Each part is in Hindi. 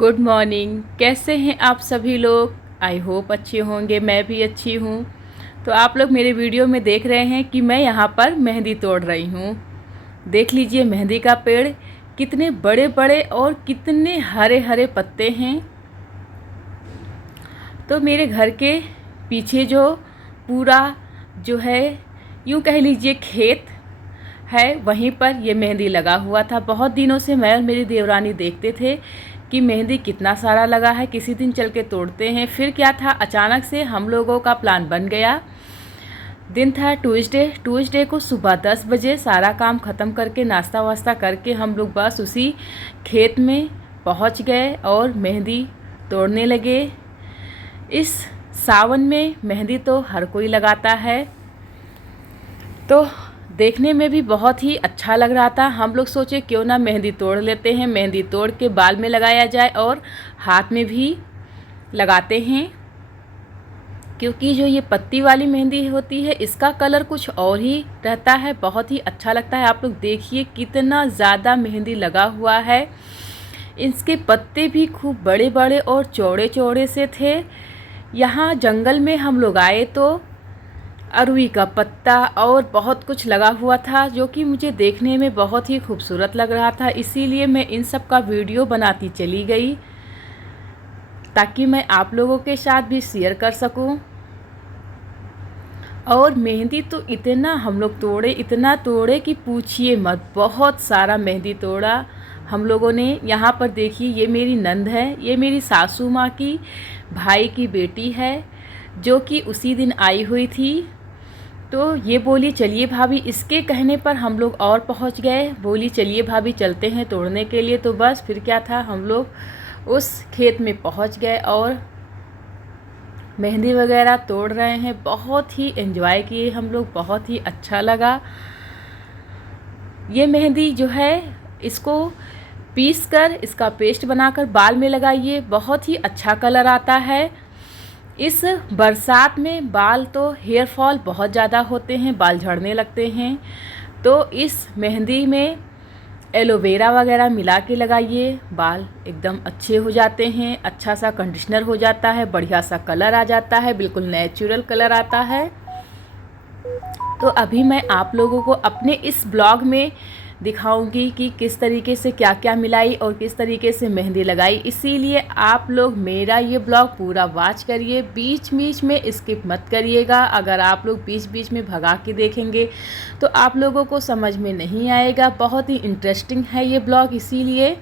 Good morning. कैसे हैं आप सभी लोग? आई होप अच्छे होंगे। मैं भी अच्छी हूँ। तो आप लोग मेरे वीडियो में देख रहे हैं कि मैं यहाँ पर मेहंदी तोड़ रही हूँ। देख लीजिए मेहंदी का पेड़ कितने बड़े बड़े और कितने हरे हरे पत्ते हैं। तो मेरे घर के पीछे जो पूरा जो है यूँ कह लीजिए खेत है, वहीं पर ये मेहंदी लगा हुआ था। बहुत दिनों से मैं और मेरी देवरानी देखते थे कि मेहंदी कितना सारा लगा है, किसी दिन चल के तोड़ते हैं। फिर क्या था, अचानक से हम लोगों का प्लान बन गया। दिन था ट्यूसडे को सुबह 10 बजे सारा काम ख़त्म करके नाश्ता वास्ता करके हम लोग बस उसी खेत में पहुंच गए और मेहंदी तोड़ने लगे। इस सावन में मेहंदी तो हर कोई लगाता है, तो देखने में भी बहुत ही अच्छा लग रहा था। हम लोग सोचे क्यों ना मेहंदी तोड़ लेते हैं, मेहंदी तोड़ के बाल में लगाया जाए और हाथ में भी लगाते हैं। क्योंकि जो ये पत्ती वाली मेहंदी होती है इसका कलर कुछ और ही रहता है, बहुत ही अच्छा लगता है। आप लोग देखिए कितना ज़्यादा मेहंदी लगा हुआ है। इसके पत्ते भी खूब बड़े बड़े और चौड़े चौड़े से थे। यहाँ जंगल में हम लोग आए तो अरुई का पत्ता और बहुत कुछ लगा हुआ था, जो कि मुझे देखने में बहुत ही खूबसूरत लग रहा था। इसीलिए मैं इन सब का वीडियो बनाती चली गई ताकि मैं आप लोगों के साथ भी शेयर कर सकूं। और मेहंदी तो इतना हम लोग तोड़े, इतना तोड़े कि पूछिए मत। बहुत सारा मेहंदी तोड़ा हम लोगों ने। यहाँ पर देखिए ये मेरी नंद है, ये मेरी सासू माँ की भाई की बेटी है, जो कि उसी दिन आई हुई थी। तो ये बोली चलिए भाभी, इसके कहने पर हम लोग और पहुंच गए। बोली चलिए भाभी चलते हैं तोड़ने के लिए। तो बस फिर क्या था, हम लोग उस खेत में पहुंच गए और मेहंदी वगैरह तोड़ रहे हैं। बहुत ही एंजॉय किए हम लोग, बहुत ही अच्छा लगा। ये मेहंदी जो है इसको पीस कर इसका पेस्ट बनाकर बाल में लगाइए, बहुत ही अच्छा कलर आता है। इस बरसात में बाल तो हेयर फॉल बहुत ज़्यादा होते हैं, बाल झड़ने लगते हैं। तो इस मेहंदी में एलोवेरा वगैरह मिला के लगाइए, बाल एकदम अच्छे हो जाते हैं, अच्छा सा कंडीशनर हो जाता है, बढ़िया सा कलर आ जाता है, बिल्कुल नेचुरल कलर आता है। तो अभी मैं आप लोगों को अपने इस ब्लॉग में दिखाऊंगी कि किस तरीके से क्या क्या मिलाई और किस तरीके से मेहंदी लगाई। इसीलिए आप लोग मेरा ये ब्लॉग पूरा वॉच करिए, बीच बीच में स्किप मत करिएगा। अगर आप लोग बीच बीच में भगा के देखेंगे तो आप लोगों को समझ में नहीं आएगा। बहुत ही इंटरेस्टिंग है ये ब्लॉग, इसीलिए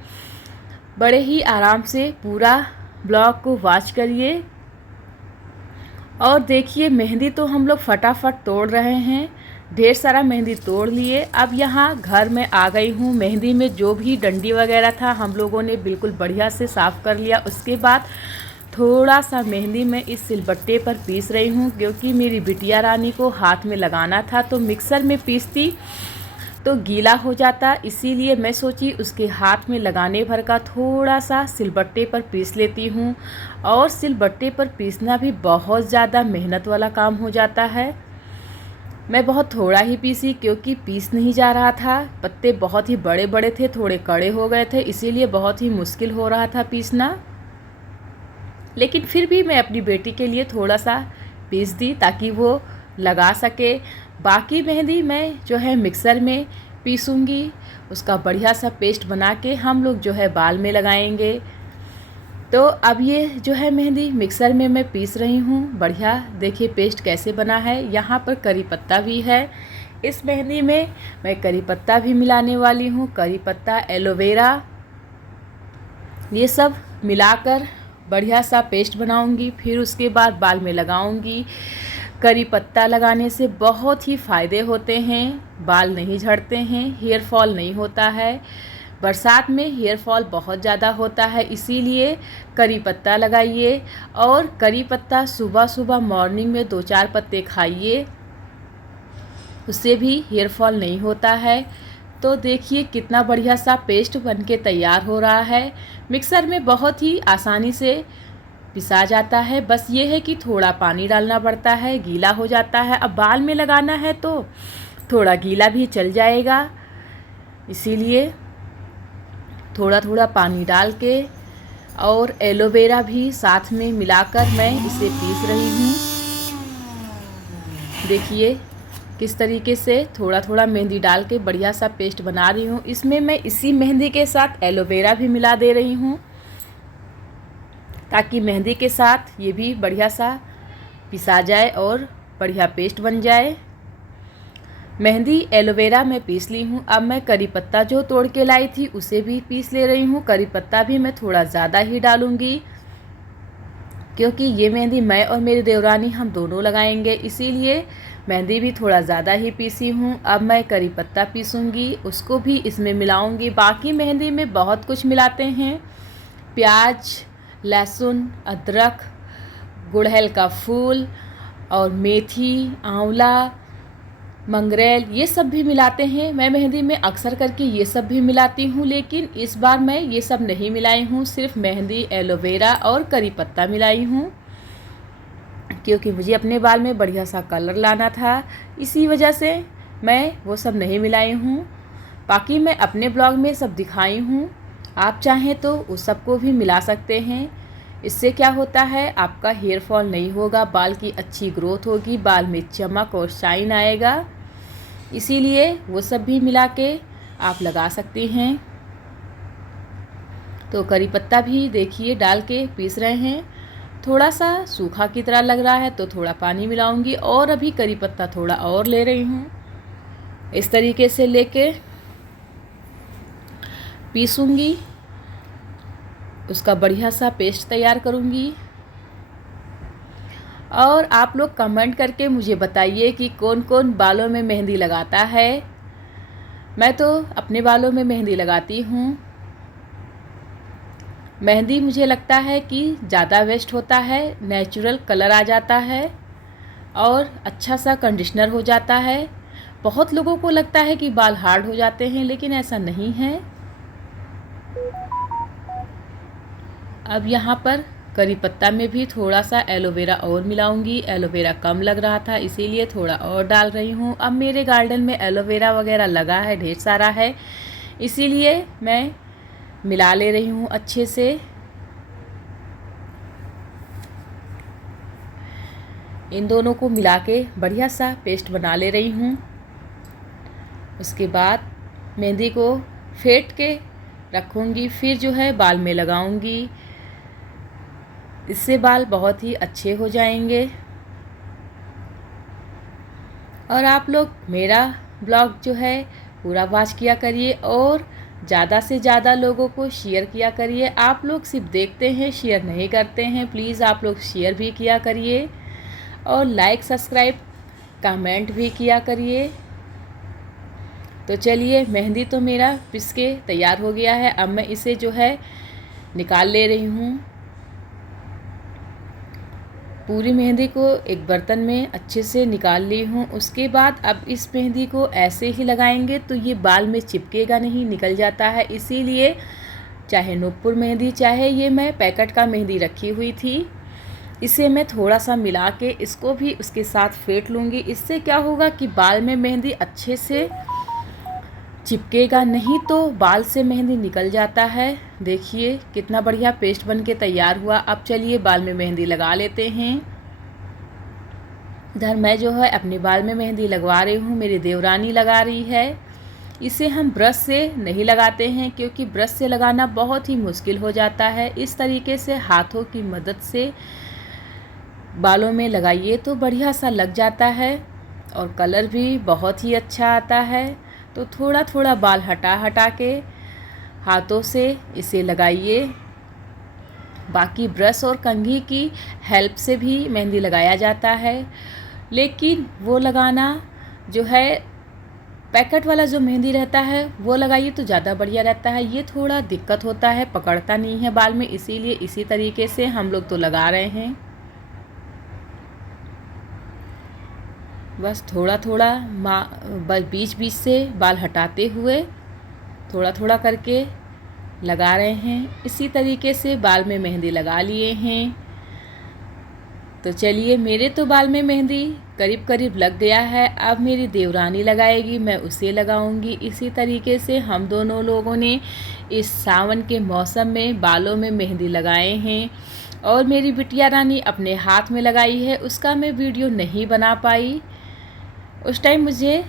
बड़े ही आराम से पूरा ब्लॉग को वॉच करिए। और देखिए मेहंदी तो हम लोग फटाफट तोड़ रहे हैं, ढेर सारा मेहंदी तोड़ लिए। अब यहाँ घर में आ गई हूँ। मेहंदी में जो भी डंडी वगैरह था हम लोगों ने बिल्कुल बढ़िया से साफ़ कर लिया। उसके बाद थोड़ा सा मेहंदी मैं इस सिलबट्टे पर पीस रही हूँ, क्योंकि मेरी बिटिया रानी को हाथ में लगाना था। तो मिक्सर में पीसती तो गीला हो जाता, इसीलिए मैं सोची उसके हाथ में लगाने भर का थोड़ा सा सिलबट्टे पर पीस लेती हूँ। और सिलबट्टे पर पीसना भी बहुत ज़्यादा मेहनत वाला काम हो जाता है। मैं बहुत थोड़ा ही पीसी, क्योंकि पीस नहीं जा रहा था। पत्ते बहुत ही बड़े बड़े थे, थोड़े कड़े हो गए थे, इसीलिए बहुत ही मुश्किल हो रहा था पीसना। लेकिन फिर भी मैं अपनी बेटी के लिए थोड़ा सा पीस दी ताकि वो लगा सके। बाकी मेहंदी मैं जो है मिक्सर में पीसूँगी, उसका बढ़िया सा पेस्ट बना के हम लोग जो है बाल में लगाएंगे। तो अब ये जो है मेहंदी मिक्सर में मैं पीस रही हूँ। बढ़िया देखिए पेस्ट कैसे बना है। यहाँ पर करी पत्ता भी है। इस मेहंदी में मैं करी पत्ता भी मिलाने वाली हूँ। करी पत्ता, एलोवेरा, ये सब मिलाकर बढ़िया सा पेस्ट बनाऊँगी। फिर उसके बाद बाल में लगाऊँगी। करी पत्ता लगाने से बहुत ही फ़ायदे होते हैं, बाल नहीं झड़ते हैं, हेयर फॉल नहीं होता है। बरसात में हेयर फॉल बहुत ज़्यादा होता है, इसीलिए करी पत्ता लगाइए। और करी पत्ता सुबह सुबह मॉर्निंग में 2-4 पत्ते खाइए, उससे भी हेयर फॉल नहीं होता है। तो देखिए कितना बढ़िया सा पेस्ट बनके तैयार हो रहा है। मिक्सर में बहुत ही आसानी से पिसा जाता है, बस ये है कि थोड़ा पानी डालना पड़ता है, गीला हो जाता है। अब बाल में लगाना है तो थोड़ा गीला भी चल जाएगा, इसीलिए थोड़ा थोड़ा पानी डाल के और एलोवेरा भी साथ में मिलाकर मैं इसे पीस रही हूँ। देखिए किस तरीके से थोड़ा थोड़ा मेहंदी डाल के बढ़िया सा पेस्ट बना रही हूँ। इसमें मैं इसी मेहंदी के साथ एलोवेरा भी मिला दे रही हूँ ताकि मेहंदी के साथ ये भी बढ़िया सा पिसा जाए और बढ़िया पेस्ट बन जाए। मेहंदी एलोवेरा मैं पीस ली हूँ। अब मैं करी पत्ता जो तोड़ के लाई थी उसे भी पीस ले रही हूँ। करी पत्ता भी मैं थोड़ा ज़्यादा ही डालूँगी क्योंकि ये मेहंदी मैं और मेरी देवरानी हम दोनों लगाएंगे, इसीलिए मेहंदी भी थोड़ा ज़्यादा ही पीसी हूँ। अब मैं करी पत्ता पीसूँगी, उसको भी इसमें मिलाऊँगी। बाकी मेहंदी में बहुत कुछ मिलाते हैं, प्याज, लहसुन, अदरक, गुड़हल का फूल और मेथी, आंवला, मंगरेल, ये सब भी मिलाते हैं। मैं मेहंदी में अक्सर करके ये सब भी मिलाती हूँ, लेकिन इस बार मैं ये सब नहीं मिलाई हूँ। सिर्फ मेहंदी, एलोवेरा और करी पत्ता मिलाई हूँ क्योंकि मुझे अपने बाल में बढ़िया सा कलर लाना था, इसी वजह से मैं वो सब नहीं मिलाई हूँ। बाकी मैं अपने ब्लॉग में सब दिखाई हूँ, आप चाहें तो उस सब को भी मिला सकते हैं। इससे क्या होता है, आपका हेयर फॉल नहीं होगा, बाल की अच्छी ग्रोथ होगी, बाल में चमक और शाइन आएगा। इसीलिए वो सब भी मिला के आप लगा सकती हैं। तो करी पत्ता भी देखिए डाल के पीस रहे हैं। थोड़ा सा सूखा की तरह लग रहा है तो थोड़ा पानी मिलाऊंगी और अभी करी पत्ता थोड़ा और ले रही हूँ। इस तरीके से लेके पीसूंगी, उसका बढ़िया सा पेस्ट तैयार करूँगी। और आप लोग कमेंट करके मुझे बताइए कि कौन कौन बालों में मेहंदी लगाता है। मैं तो अपने बालों में मेहंदी लगाती हूँ। मेहंदी मुझे लगता है कि ज़्यादा वेस्ट होता है, नेचुरल कलर आ जाता है और अच्छा सा कंडीशनर हो जाता है। बहुत लोगों को लगता है कि बाल हार्ड हो जाते हैं, लेकिन ऐसा नहीं है। अब यहाँ पर करी पत्ता में भी थोड़ा सा एलोवेरा और मिलाऊंगी। एलोवेरा कम लग रहा था इसीलिए थोड़ा और डाल रही हूँ। अब मेरे गार्डन में एलोवेरा वगैरह लगा है, ढेर सारा है, इसीलिए मैं मिला ले रही हूँ अच्छे से। इन दोनों को मिला के बढ़िया सा पेस्ट बना ले रही हूँ। उसके बाद मेहंदी को फेंट के रखूँगी, फिर जो है बाल में लगाऊँगी। इससे बाल बहुत ही अच्छे हो जाएंगे। और आप लोग मेरा ब्लॉग जो है पूरा वॉच किया करिए और ज़्यादा से ज़्यादा लोगों को शेयर किया करिए। आप लोग सिर्फ देखते हैं, शेयर नहीं करते हैं। प्लीज़ आप लोग शेयर भी किया करिए और लाइक, सब्सक्राइब, कमेंट भी किया करिए। तो चलिए, मेहंदी तो मेरा पिस के तैयार हो गया है। अब मैं इसे जो है निकाल ले रही हूँ। पूरी मेहंदी को एक बर्तन में अच्छे से निकाल ली हूँ। उसके बाद अब इस मेहंदी को ऐसे ही लगाएंगे तो ये बाल में चिपकेगा नहीं, निकल जाता है। इसीलिए चाहे नूपुर मेहंदी, चाहे ये मैं पैकेट का मेहंदी रखी हुई थी, इसे मैं थोड़ा सा मिला के इसको भी उसके साथ फेंट लूँगी। इससे क्या होगा कि बाल में मेहंदी अच्छे से चिपकेगा, नहीं तो बाल से मेहंदी निकल जाता है। देखिए कितना बढ़िया पेस्ट बन के तैयार हुआ। अब चलिए बाल में मेहंदी लगा लेते हैं। इधर मैं जो है अपने बाल में मेहंदी लगवा रही हूँ, मेरी देवरानी लगा रही है। इसे हम ब्रश से नहीं लगाते हैं क्योंकि ब्रश से लगाना बहुत ही मुश्किल हो जाता है। इस तरीके से हाथों की मदद से बालों में लगाइए तो बढ़िया सा लग जाता है और कलर भी बहुत ही अच्छा आता है। तो थोड़ा थोड़ा बाल हटा हटा के हाथों से इसे लगाइए। बाकी ब्रश और कंघी की हेल्प से भी मेहंदी लगाया जाता है, लेकिन वो लगाना जो है पैकेट वाला जो मेहंदी रहता है वो लगाइए तो ज़्यादा बढ़िया रहता है। ये थोड़ा दिक्कत होता है, पकड़ता नहीं है बाल में, इसीलिए इसी तरीके से हम लोग तो लगा रहे हैं। बस थोड़ा थोड़ा बीच बीच से बाल हटाते हुए थोड़ा थोड़ा करके लगा रहे हैं। इसी तरीके से बाल में मेहंदी लगा लिए हैं। तो चलिए, मेरे तो बाल में मेहंदी करीब करीब लग गया है। अब मेरी देवरानी लगाएगी, मैं उसे लगाऊंगी। इसी तरीके से हम दोनों लोगों ने इस सावन के मौसम में बालों में मेहंदी लगाए हैं। और मेरी बिटिया रानी अपने हाथ में लगाई है, उसका मैं वीडियो नहीं बना पाई, उस टाइम मुझे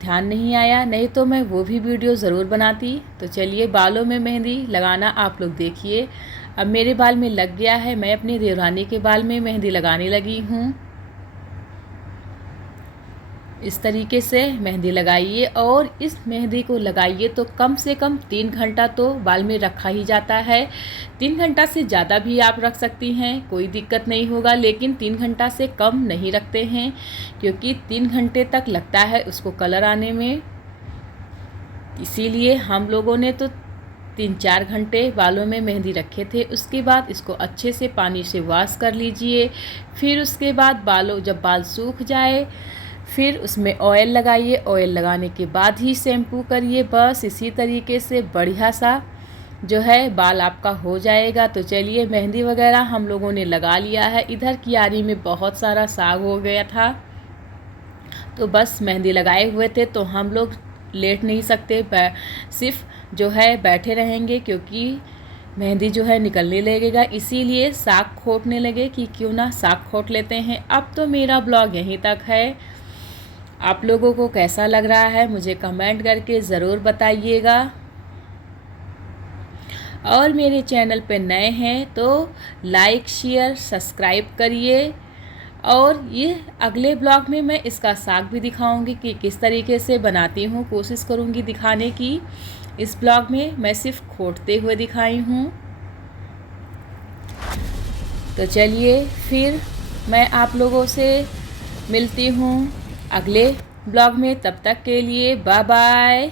ध्यान नहीं आया, नहीं तो मैं वो भी वीडियो ज़रूर बनाती। तो चलिए, बालों में मेहंदी लगाना आप लोग देखिए। अब मेरे बाल में लग गया है, मैं अपनी देवरानी के बाल में मेहंदी लगाने लगी हूँ। इस तरीके से मेहंदी लगाइए और इस मेहंदी को लगाइए तो कम से कम 3 घंटा तो बाल में रखा ही जाता है। 3 घंटा से ज़्यादा भी आप रख सकती हैं, कोई दिक्कत नहीं होगा, लेकिन 3 घंटा से कम नहीं रखते हैं, क्योंकि 3 घंटे तक लगता है उसको कलर आने में। इसीलिए हम लोगों ने तो 3-4 घंटे बालों में मेहंदी रखे थे। उसके बाद इसको अच्छे से पानी से वॉश कर लीजिए। फिर उसके बाद जब बाल सूख जाए, फिर उसमें ऑयल लगाइए। ऑयल लगाने के बाद ही शैम्पू करिए। बस इसी तरीके से बढ़िया सा जो है बाल आपका हो जाएगा। तो चलिए, मेहंदी वगैरह हम लोगों ने लगा लिया है। इधर क्यारी में बहुत सारा साग हो गया था, तो बस मेहंदी लगाए हुए थे, तो हम लोग लेट नहीं सकते, सिर्फ जो है बैठे रहेंगे, क्योंकि मेहंदी जो है निकलने लगेगा। इसीलिए साग खोटने लगे कि क्यों ना साग खोट लेते हैं। अब तो मेरा ब्लॉग यहीं तक है। आप लोगों को कैसा लग रहा है मुझे कमेंट करके ज़रूर बताइएगा। और मेरे चैनल पे नए हैं तो लाइक शेयर सब्सक्राइब करिए। और ये अगले ब्लॉग में मैं इसका साग भी दिखाऊंगी कि किस तरीके से बनाती हूँ, कोशिश करूँगी दिखाने की। इस ब्लॉग में मैं सिर्फ खोटते हुए दिखाई हूँ। तो चलिए, फिर मैं आप लोगों से मिलती हूँ अगले ब्लॉग में। तब तक के लिए बाय बाय।